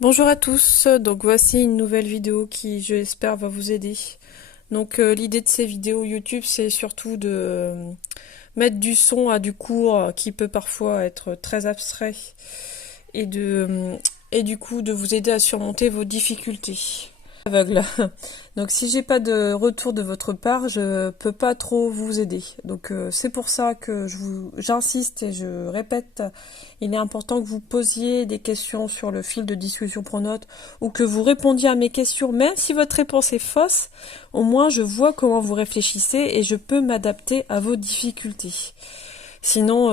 Bonjour à tous, donc voici une nouvelle vidéo qui, je l'espère, va vous aider. Donc l'idée de ces vidéos YouTube, c'est surtout de mettre du son à du court qui peut parfois être très abstrait et et du coup de vous aider à surmonter vos difficultés. Aveugle. Donc si j'ai pas de retour de votre part, je peux pas trop vous aider. Donc c'est pour ça que j'insiste et je répète, il est important que vous posiez des questions sur le fil de discussion Pronote ou que vous répondiez à mes questions, même si votre réponse est fausse, au moins je vois comment vous réfléchissez et je peux m'adapter à vos difficultés. Sinon,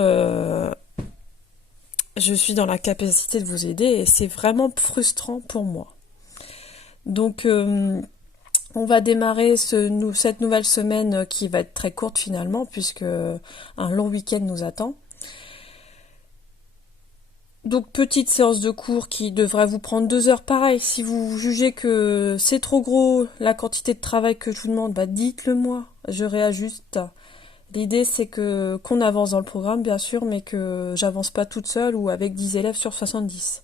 je suis dans la capacité de vous aider et c'est vraiment frustrant pour moi. Donc on va démarrer cette nouvelle semaine qui va être très courte finalement, puisque un long week-end nous attend. Donc petite séance de cours qui devrait vous prendre 2 heures. Pareil, si vous jugez que c'est trop gros la quantité de travail que je vous demande, bah dites-le moi, je réajuste. L'idée c'est que qu'on avance dans le programme bien sûr, mais que j'avance pas toute seule ou avec 10 élèves sur 70.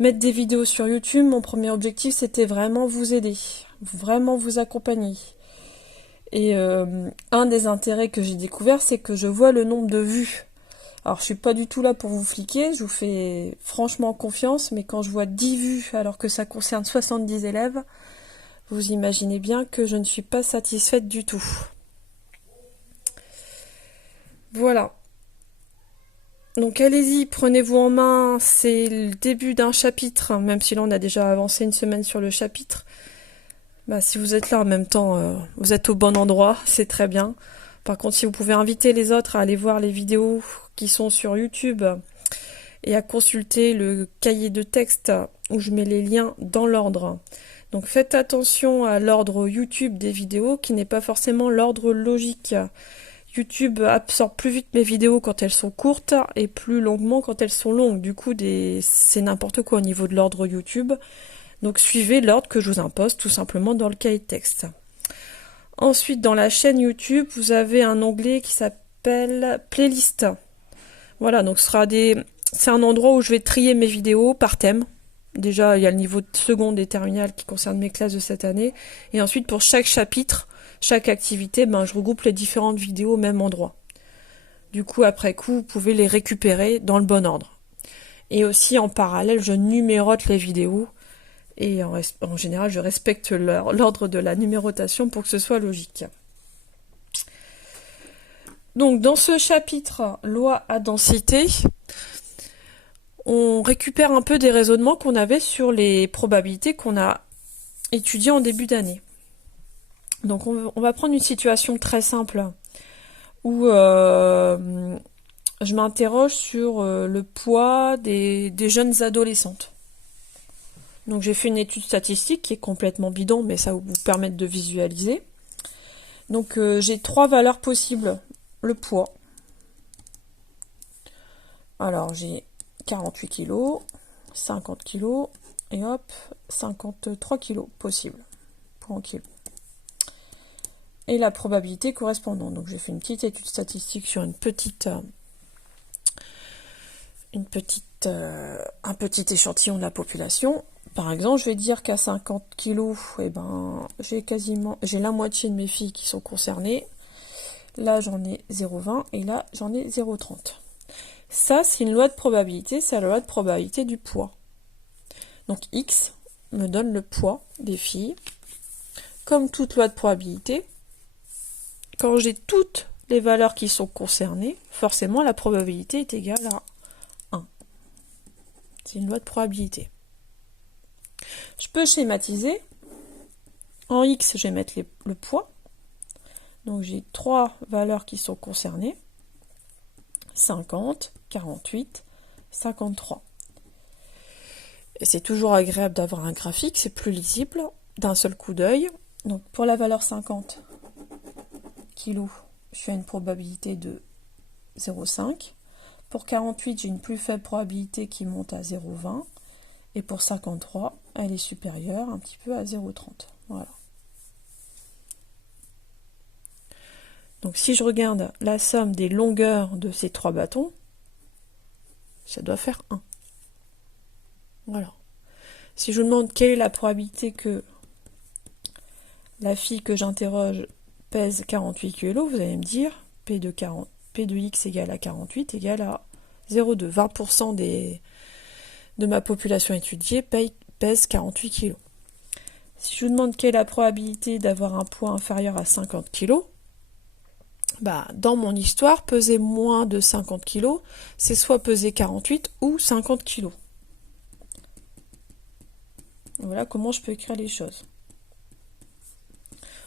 Mettre des vidéos sur YouTube, mon premier objectif c'était vraiment vous aider, vraiment vous accompagner. Et un des intérêts que j'ai découvert, c'est que je vois le nombre de vues. Alors je suis pas du tout là pour vous fliquer, je vous fais franchement confiance, mais quand je vois 10 vues alors que ça concerne 70 élèves, vous imaginez bien que je ne suis pas satisfaite du tout. Voilà. Donc allez-y, prenez-vous en main, c'est le début d'un chapitre, même si là on a déjà avancé une semaine sur le chapitre. Bah, si vous êtes là en même temps, vous êtes au bon endroit, c'est très bien. Par contre, si vous pouvez inviter les autres à aller voir les vidéos qui sont sur YouTube et à consulter le cahier de texte où je mets les liens dans l'ordre. Donc faites attention à l'ordre YouTube des vidéos qui n'est pas forcément l'ordre logique. YouTube absorbe plus vite mes vidéos quand elles sont courtes et plus longuement quand elles sont longues. Du coup, c'est n'importe quoi au niveau de l'ordre YouTube. Donc suivez l'ordre que je vous impose tout simplement dans le cahier de texte. Ensuite, dans la chaîne YouTube, vous avez un onglet qui s'appelle Playlist. Voilà, donc c'est un endroit où je vais trier mes vidéos par thème. Déjà, il y a le niveau de seconde et terminale qui concerne mes classes de cette année. Et ensuite, pour chaque chapitre, chaque activité, je regroupe les différentes vidéos au même endroit. Du coup, après coup, vous pouvez les récupérer dans le bon ordre. Et aussi, en parallèle, je numérote les vidéos. Et en général, je respecte l'ordre de la numérotation pour que ce soit logique. Donc, dans ce chapitre, loi à densité, on récupère un peu des raisonnements qu'on avait sur les probabilités qu'on a étudiées en début d'année. Donc, on va prendre une situation très simple où je m'interroge sur le poids des jeunes adolescentes. Donc, j'ai fait une étude statistique qui est complètement bidon, mais ça va vous permettre de visualiser. Donc, j'ai 3 valeurs possibles. Le poids. Alors, j'ai 48 kg, 50 kg, et hop, 53 kg possible pour un kilo. Et la probabilité correspondante. Donc j'ai fait une petite étude statistique sur un petit échantillon de la population. Par exemple, je vais dire qu'à 50 kg, j'ai la moitié de mes filles qui sont concernées. Là, j'en ai 0,20 et là, j'en ai 0,30. Ça, c'est une loi de probabilité, c'est la loi de probabilité du poids. Donc X me donne le poids des filles. Comme toute loi de probabilité, quand j'ai toutes les valeurs qui sont concernées, forcément la probabilité est égale à 1. C'est une loi de probabilité. Je peux schématiser. En X, je vais mettre le poids. Donc j'ai 3 valeurs qui sont concernées. 50, 48, 53. Et c'est toujours agréable d'avoir un graphique, c'est plus lisible d'un seul coup d'œil. Donc pour la valeur 50 kg, je fais une probabilité de 0,5. Pour 48, j'ai une plus faible probabilité qui monte à 0,20. Et pour 53, elle est supérieure un petit peu à 0,30. Voilà. Donc si je regarde la somme des longueurs de ces 3 bâtons, ça doit faire 1. Voilà. Si je vous demande quelle est la probabilité que la fille que j'interroge pèse 48 kg, vous allez me dire P de X égale à 48 égale à 0,2. 20% de ma population étudiée pèse 48 kg. Si je vous demande quelle est la probabilité d'avoir un poids inférieur à 50 kg, dans mon histoire, peser moins de 50 kg, c'est soit peser 48 ou 50 kg. Voilà comment je peux écrire les choses.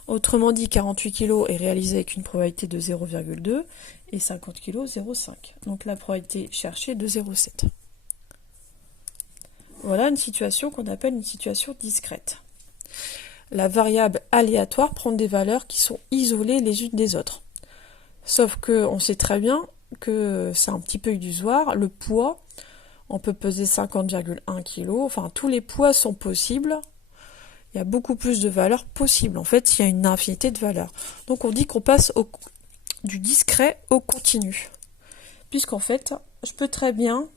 Autrement dit, 48 kg est réalisé avec une probabilité de 0,2 et 50 kg 0,5. Donc la probabilité cherchée est de 0,7. Voilà une situation qu'on appelle une situation discrète. La variable aléatoire prend des valeurs qui sont isolées les unes des autres. Sauf qu'on sait très bien que c'est un petit peu illusoire. Le poids, on peut peser 50,1 kg. Enfin, tous les poids sont possibles. Il y a beaucoup plus de valeurs possibles. En fait, il y a une infinité de valeurs. Donc, on dit qu'on passe du discret au continu. Puisqu'en fait, je peux très bien,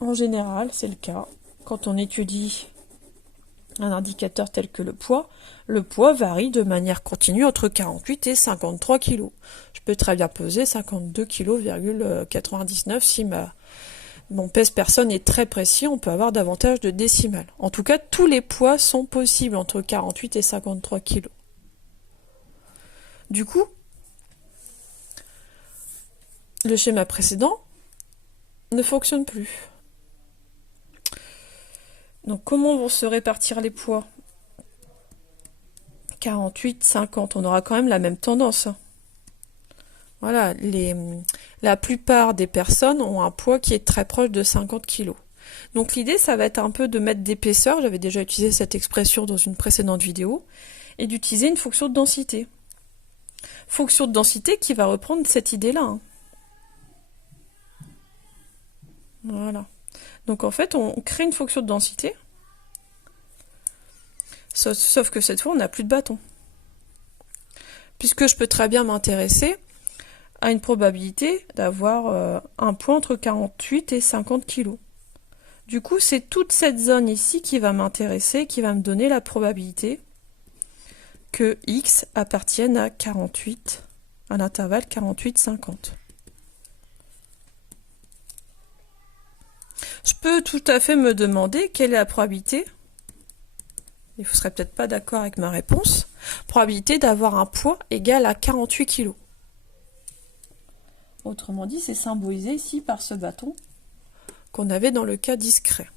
en général, c'est le cas, quand on étudie un indicateur tel que le poids varie de manière continue entre 48 et 53 kg. Je peux très bien peser 52,99 kg si mon pèse-personne est très précis, on peut avoir davantage de décimales. En tout cas, tous les poids sont possibles entre 48 et 53 kg. Du coup, le schéma précédent ne fonctionne plus. Donc comment vont se répartir les poids? 48, 50, on aura quand même la même tendance. Voilà, la plupart des personnes ont un poids qui est très proche de 50 kg. Donc l'idée, ça va être un peu de mettre d'épaisseur, j'avais déjà utilisé cette expression dans une précédente vidéo, et d'utiliser une fonction de densité. Fonction de densité qui va reprendre cette idée-là. Voilà. Donc en fait, on crée une fonction de densité, sauf que cette fois, on n'a plus de bâton. Puisque je peux très bien m'intéresser à une probabilité d'avoir un poids entre 48 et 50 kg. Du coup, c'est toute cette zone ici qui va m'intéresser, qui va me donner la probabilité que X appartienne à 48, à l'intervalle 48-50. Je peux tout à fait me demander quelle est la probabilité, et vous ne serez peut-être pas d'accord avec ma réponse, probabilité d'avoir un poids égal à 48 kg. Autrement dit, c'est symbolisé ici par ce bâton qu'on avait dans le cas discret.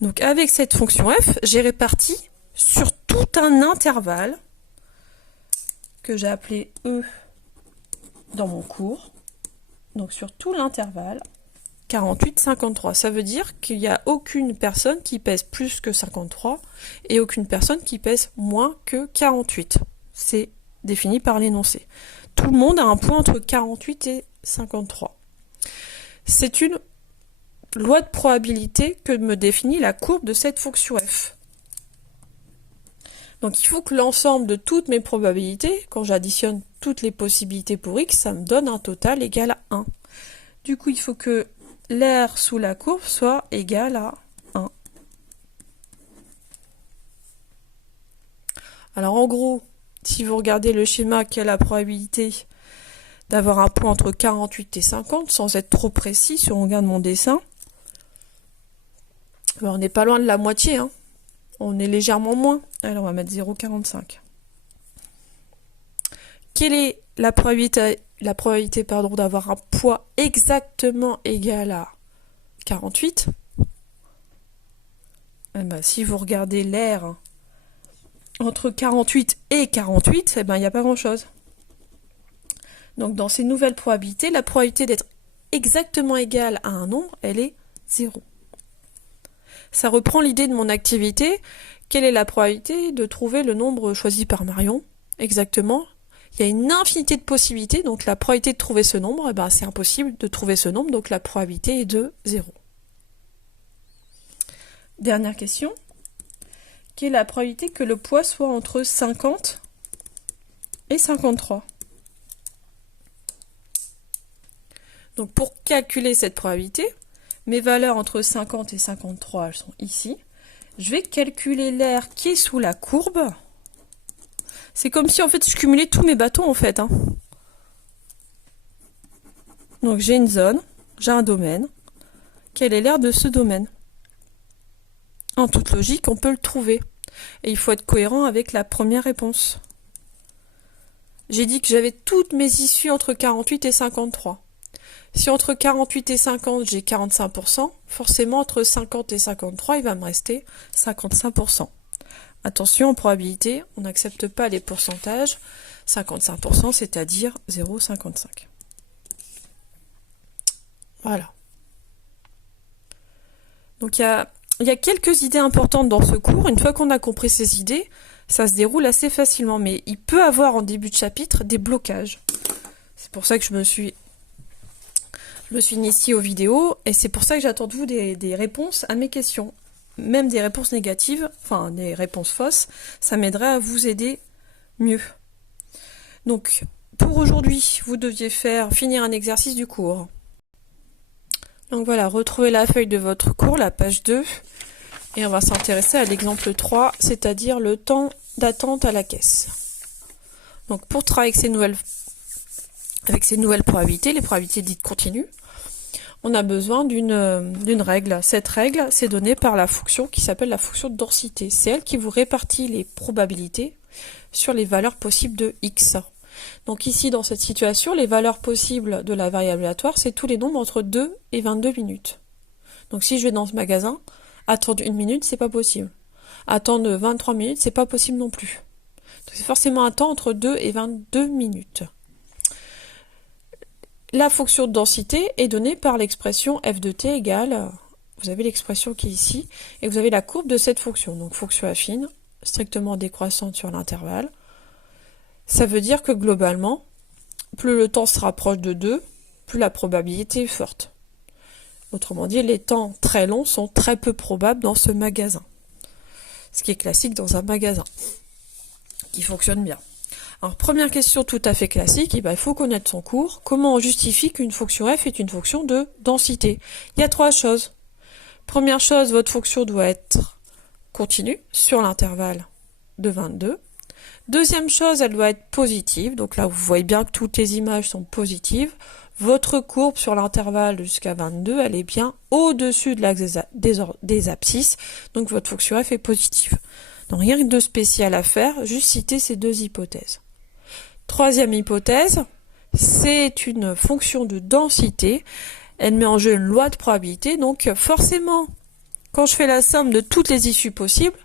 Donc avec cette fonction f, j'ai réparti sur tout un intervalle que j'ai appelé E dans mon cours. Donc sur tout l'intervalle 48-53. Ça veut dire qu'il n'y a aucune personne qui pèse plus que 53 et aucune personne qui pèse moins que 48. C'est défini par l'énoncé. Tout le monde a un poids entre 48 et 53. C'est une loi de probabilité que me définit la courbe de cette fonction f. Donc il faut que l'ensemble de toutes mes probabilités, quand j'additionne toutes les possibilités pour x, ça me donne un total égal à 1. Du coup, il faut que l'air sous la courbe soit égal à 1. Alors en gros, si vous regardez le schéma qui a la probabilité d'avoir un poids entre 48 et 50, sans être trop précis, si on regarde mon dessin, on n'est pas loin de la moitié, hein. On est légèrement moins. Alors on va mettre 0,45. Quelle est la probabilité d'avoir un poids exactement égal à 48? Si vous regardez l'air entre 48 et 48, il n'y a pas grand-chose. Donc dans ces nouvelles probabilités, la probabilité d'être exactement égale à un nombre, elle est 0. Ça reprend l'idée de mon activité. Quelle est la probabilité de trouver le nombre choisi par Marion? Exactement. Il y a une infinité de possibilités, donc la probabilité de trouver ce nombre, c'est impossible de trouver ce nombre, donc la probabilité est de 0. Dernière question. Quelle est la probabilité que le poids soit entre 50 et 53? Donc pour calculer cette probabilité, Mes valeurs entre 50 et 53, elles sont ici. Je vais calculer l'air qui est sous la courbe. C'est comme si en fait je cumulais tous mes bâtons en fait. Hein. Donc j'ai une zone, j'ai un domaine. Quel est l'air de ce domaine? En toute logique, on peut le trouver. Et il faut être cohérent avec la première réponse. J'ai dit que j'avais toutes mes issues entre 48 et 53. Si entre 48 et 50, j'ai 45%, forcément entre 50 et 53, il va me rester 55%. Attention, en probabilité, on n'accepte pas les pourcentages. 55%, c'est-à-dire 0,55. Voilà. Donc il y a quelques idées importantes dans ce cours. Une fois qu'on a compris ces idées, ça se déroule assez facilement. Mais il peut avoir en début de chapitre des blocages. C'est pour ça que je me suis initiée aux vidéos. Et c'est pour ça que j'attends de vous des réponses à mes questions. Même des réponses négatives, enfin des réponses fausses, ça m'aiderait à vous aider mieux. Donc, pour aujourd'hui, vous deviez finir un exercice du cours. Donc voilà, retrouvez la feuille de votre cours, la page 2, et on va s'intéresser à l'exemple 3, c'est-à-dire le temps d'attente à la caisse. Donc pour travailler avec ces nouvelles probabilités, les probabilités dites continues, on a besoin d'une règle. Cette règle, c'est donné par la fonction qui s'appelle la fonction de densité. C'est elle qui vous répartit les probabilités sur les valeurs possibles de x. Donc ici, dans cette situation, les valeurs possibles de la variable aléatoire, c'est tous les nombres entre 2 et 22 minutes. Donc si je vais dans ce magasin, attendre 1 minute, c'est pas possible. Attendre 23 minutes, c'est pas possible non plus. C'est forcément un temps entre 2 et 22 minutes. La fonction de densité est donnée par l'expression f de t égale, vous avez l'expression qui est ici, et vous avez la courbe de cette fonction. Donc fonction affine, strictement décroissante sur l'intervalle. Ça veut dire que globalement, plus le temps se rapproche de 2, plus la probabilité est forte. Autrement dit, les temps très longs sont très peu probables dans ce magasin. Ce qui est classique dans un magasin, qui fonctionne bien. Alors, première question tout à fait classique, il faut connaître son cours. Comment on justifie qu'une fonction f est une fonction de densité? Il y a 3 choses. Première chose, votre fonction doit être continue sur l'intervalle de 22. Deuxième chose, elle doit être positive. Donc là, vous voyez bien que toutes les images sont positives. Votre courbe sur l'intervalle jusqu'à 22, elle est bien au-dessus de l'axe des abscisses. Donc votre fonction f est positive. Donc rien de spécial à faire, juste citer ces 2 hypothèses. Troisième hypothèse, c'est une fonction de densité. Elle met en jeu une loi de probabilité. Donc forcément, quand je fais la somme de toutes les issues possibles,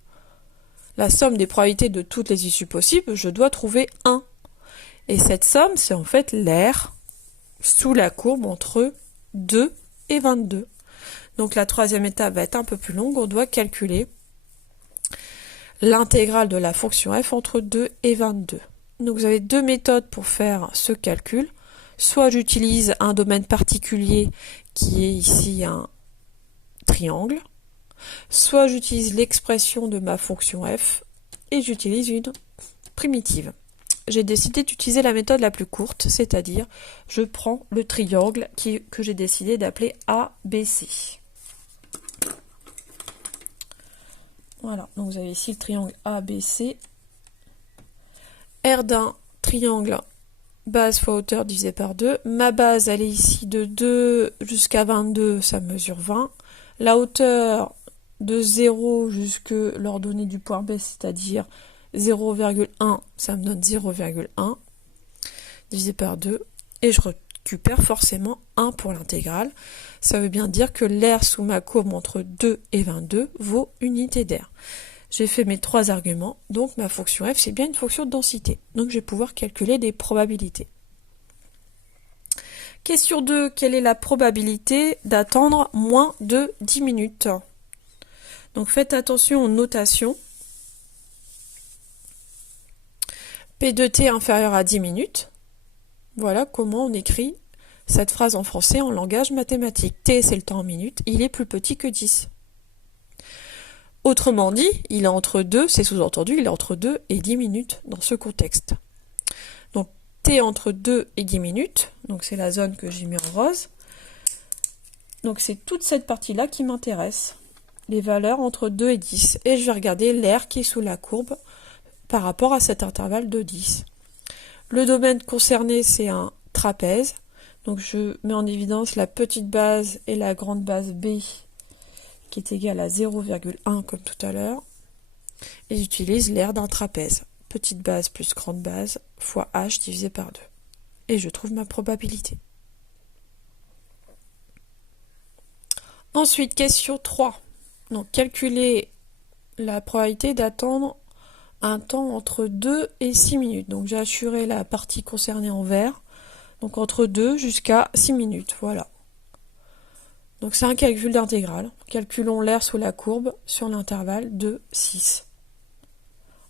la somme des probabilités de toutes les issues possibles, je dois trouver 1. Et cette somme, c'est en fait l'air sous la courbe entre 2 et 22. Donc la troisième étape va être un peu plus longue, on doit calculer l'intégrale de la fonction f entre 2 et 22. Donc vous avez 2 méthodes pour faire ce calcul. Soit j'utilise un domaine particulier qui est ici un triangle, soit j'utilise l'expression de ma fonction f et j'utilise une primitive. J'ai décidé d'utiliser la méthode la plus courte, c'est-à-dire je prends le triangle que j'ai décidé d'appeler ABC. Voilà, donc vous avez ici le triangle ABC. R d'un triangle base fois hauteur divisé par 2. Ma base, elle est ici de 2 jusqu'à 22, ça mesure 20. La hauteur de 0 jusque l'ordonnée du point B, c'est-à-dire 0,1, ça me donne 0,1 divisé par 2. Et je récupère forcément 1 pour l'intégrale. Ça veut bien dire que l'air sous ma courbe entre 2 et 22 vaut unité d'air. J'ai fait mes 3 arguments, donc ma fonction f, c'est bien une fonction de densité. Donc je vais pouvoir calculer des probabilités. Question 2, quelle est la probabilité d'attendre moins de 10 minutes? Donc faites attention aux notations. P de t inférieur à 10 minutes. Voilà comment on écrit cette phrase en français en langage mathématique. T, c'est le temps en minutes, il est plus petit que 10. Autrement dit, il est entre 2, c'est sous-entendu, il est entre 2 et 10 minutes dans ce contexte. Donc t entre 2 et 10 minutes, donc c'est la zone que j'ai mis en rose. Donc c'est toute cette partie-là qui m'intéresse. Les valeurs entre 2 et 10. Et je vais regarder l'aire qui est sous la courbe par rapport à cet intervalle de 10. Le domaine concerné, c'est un trapèze. Donc je mets en évidence la petite base et la grande base B qui est égale à 0,1 comme tout à l'heure. Et j'utilise l'aire d'un trapèze. Petite base plus grande base fois h divisé par 2. Et je trouve ma probabilité. Ensuite, question 3. Donc, calculer la probabilité d'attendre un temps entre 2 et 6 minutes. Donc, j'ai assuré la partie concernée en vert. Donc, entre 2 jusqu'à 6 minutes. Voilà. Donc, c'est un calcul d'intégrale. Calculons l'aire sous la courbe sur l'intervalle de 6.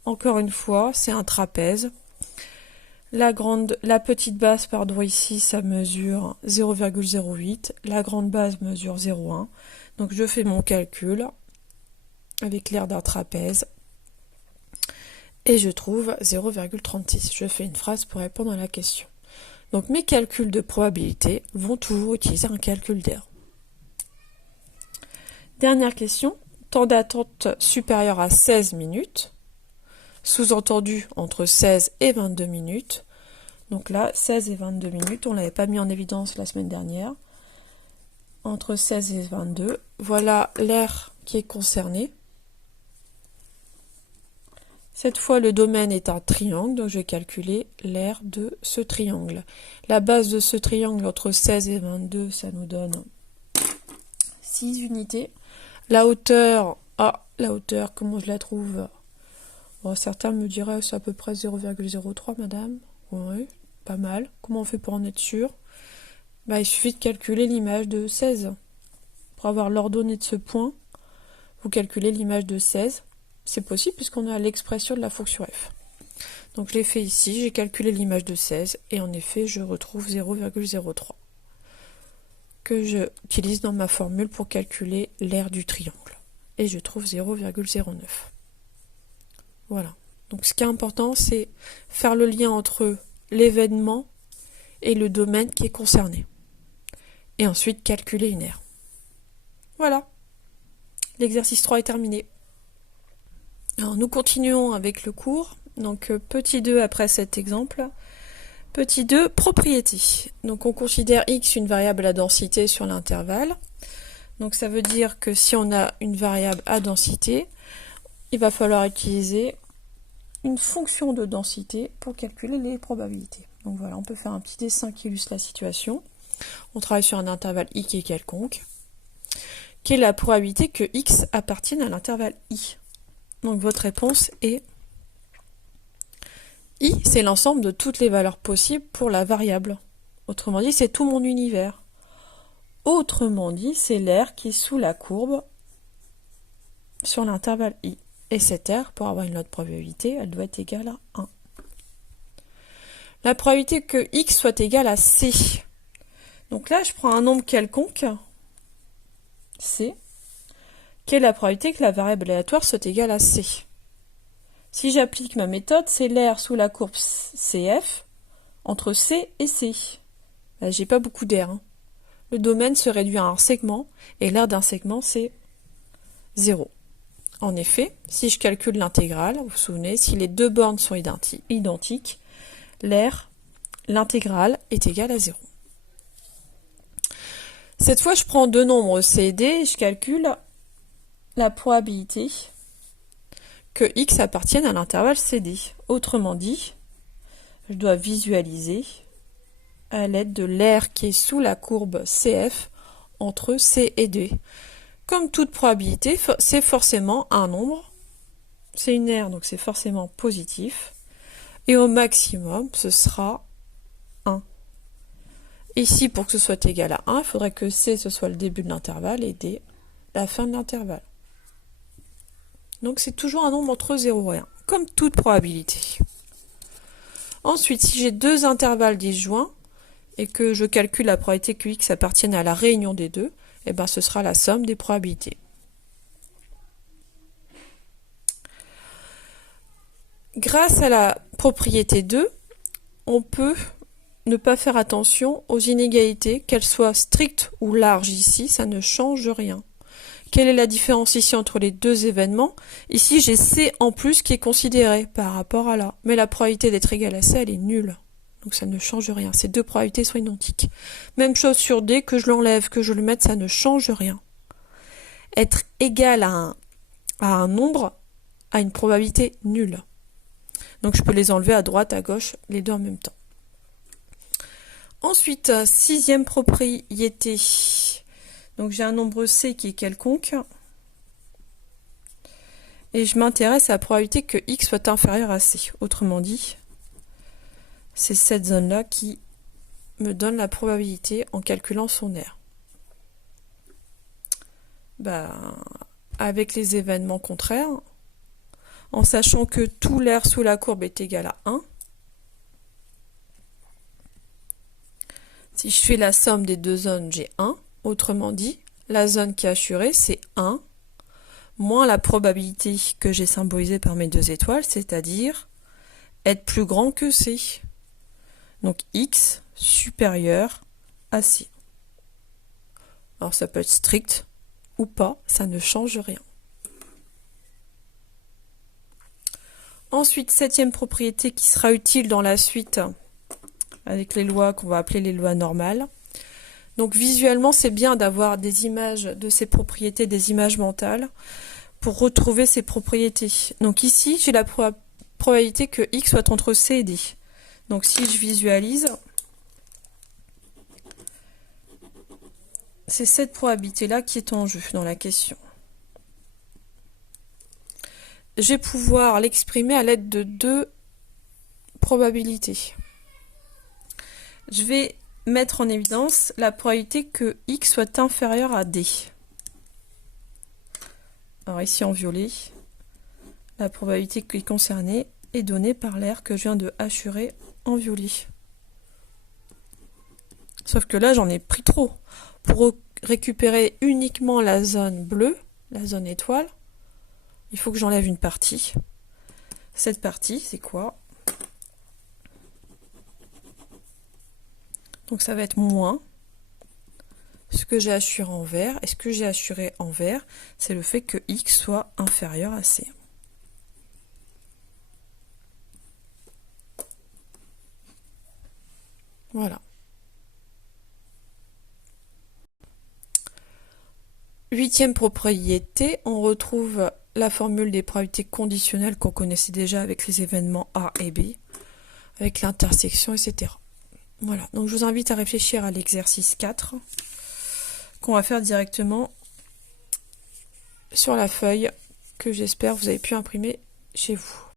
Encore une fois, c'est un trapèze. La petite base, ici, ça mesure 0,08. La grande base mesure 0,1. Donc je fais mon calcul avec l'aire d'un trapèze et je trouve 0,36. Je fais une phrase pour répondre à la question. Donc mes calculs de probabilité vont toujours utiliser un calcul d'aire. Dernière question. Temps d'attente supérieur à 16 minutes. Sous-entendu entre 16 et 22 minutes. Donc là, 16 et 22 minutes, on ne l'avait pas mis en évidence la semaine dernière. Entre 16 et 22, voilà l'aire qui est concernée. Cette fois, le domaine est un triangle, donc je vais calculer l'aire de ce triangle. La base de ce triangle entre 16 et 22, ça nous donne 6 unités. La hauteur, comment je la trouve? Bon, certains me diraient c'est à peu près 0,03, madame. Oui, pas mal. Comment on fait pour en être sûr? Il suffit de calculer l'image de 16. Pour avoir l'ordonnée de ce point, vous calculez l'image de 16. C'est possible puisqu'on a l'expression de la fonction f. Donc je l'ai fait ici, j'ai calculé l'image de 16 et en effet je retrouve 0,03 que j'utilise dans ma formule pour calculer l'aire du triangle. Et je trouve 0,09. Voilà. Donc ce qui est important, c'est faire le lien entre l'événement et le domaine qui est concerné. Et ensuite calculer une aire. Voilà. L'exercice 3 est terminé. Alors nous continuons avec le cours. Donc petit 2 après cet exemple. Petit 2, propriété. Donc on considère x une variable à densité sur l'intervalle. Donc ça veut dire que si on a une variable à densité, il va falloir utiliser une fonction de densité pour calculer les probabilités. Donc voilà, on peut faire un petit dessin qui illustre la situation. On travaille sur un intervalle i qui est quelconque. Quelle est la probabilité que x appartienne à l'intervalle i? Donc votre réponse est i, c'est l'ensemble de toutes les valeurs possibles pour la variable. Autrement dit, c'est tout mon univers. Autrement dit, c'est l'aire qui est sous la courbe sur l'intervalle i. Et cette aire, pour avoir une autre probabilité, elle doit être égale à 1. La probabilité que x soit égal à c. Donc là, je prends un nombre quelconque, c. Quelle est la probabilité que la variable aléatoire soit égale à c? Si j'applique ma méthode, c'est l'aire sous la courbe CF entre C et C. Là, j'ai pas beaucoup d'air. Le domaine se réduit à un segment et l'aire d'un segment, c'est 0. En effet, si je calcule l'intégrale, vous vous souvenez, si les deux bornes sont identiques, l'intégrale est égale à 0. Cette fois, je prends deux nombres C et D et je calcule la probabilité que x appartienne à l'intervalle CD. Autrement dit, je dois visualiser à l'aide de l'aire qui est sous la courbe CF entre C et D. Comme toute probabilité, c'est forcément un nombre, c'est une aire, donc c'est forcément positif, et au maximum, ce sera 1. Ici, pour que ce soit égal à 1, il faudrait que C, ce soit le début de l'intervalle, et D, la fin de l'intervalle. Donc c'est toujours un nombre entre 0 et 1, comme toute probabilité. Ensuite, si j'ai deux intervalles disjoints, et que je calcule la probabilité que x appartienne à la réunion des deux, eh ben, ce sera la somme des probabilités. Grâce à la propriété 2, on peut ne pas faire attention aux inégalités, qu'elles soient strictes ou larges ici, ça ne change rien. Quelle est la différence ici entre les deux événements? Ici, j'ai C en plus qui est considéré par rapport à là. Mais la probabilité d'être égale à C, elle est nulle. Donc ça ne change rien. Ces deux probabilités sont identiques. Même chose sur D, que je l'enlève, que je le mette, ça ne change rien. Être égal à un nombre a une probabilité nulle. Donc je peux les enlever à droite, à gauche, les deux en même temps. Ensuite, sixième propriété. Donc j'ai un nombre C qui est quelconque. Et je m'intéresse à la probabilité que X soit inférieur à C. Autrement dit, c'est cette zone-là qui me donne la probabilité en calculant son R. Avec les événements contraires, en sachant que tout l'air sous la courbe est égal à 1, si je fais la somme des deux zones, j'ai 1. Autrement dit, la zone qui est assurée, c'est 1, moins la probabilité que j'ai symbolisée par mes deux étoiles, c'est-à-dire être plus grand que C. Donc X supérieur à C. Alors ça peut être strict ou pas, ça ne change rien. Ensuite, septième propriété qui sera utile dans la suite avec les lois qu'on va appeler les lois normales. Donc visuellement, c'est bien d'avoir des images de ces propriétés, des images mentales, pour retrouver ces propriétés. Donc ici, j'ai la probabilité que X soit entre C et D. Donc si je visualise, c'est cette probabilité-là qui est en jeu dans la question. Je vais pouvoir l'exprimer à l'aide de deux probabilités. Je vais mettre en évidence la probabilité que X soit inférieur à D. Alors ici en violet, la probabilité qui est concernée est donnée par l'air que je viens de hachurer en violet. Sauf que là, j'en ai pris trop. Pour récupérer uniquement la zone bleue, la zone étoile, il faut que j'enlève une partie. Cette partie, c'est quoi? Donc ça va être moins ce que j'ai assuré en vert. Et ce que j'ai assuré en vert, c'est le fait que X soit inférieur à C. Voilà. Huitième propriété, on retrouve la formule des probabilités conditionnelles qu'on connaissait déjà avec les événements A et B, avec l'intersection, etc. Voilà, donc je vous invite à réfléchir à l'exercice 4 qu'on va faire directement sur la feuille que j'espère vous avez pu imprimer chez vous.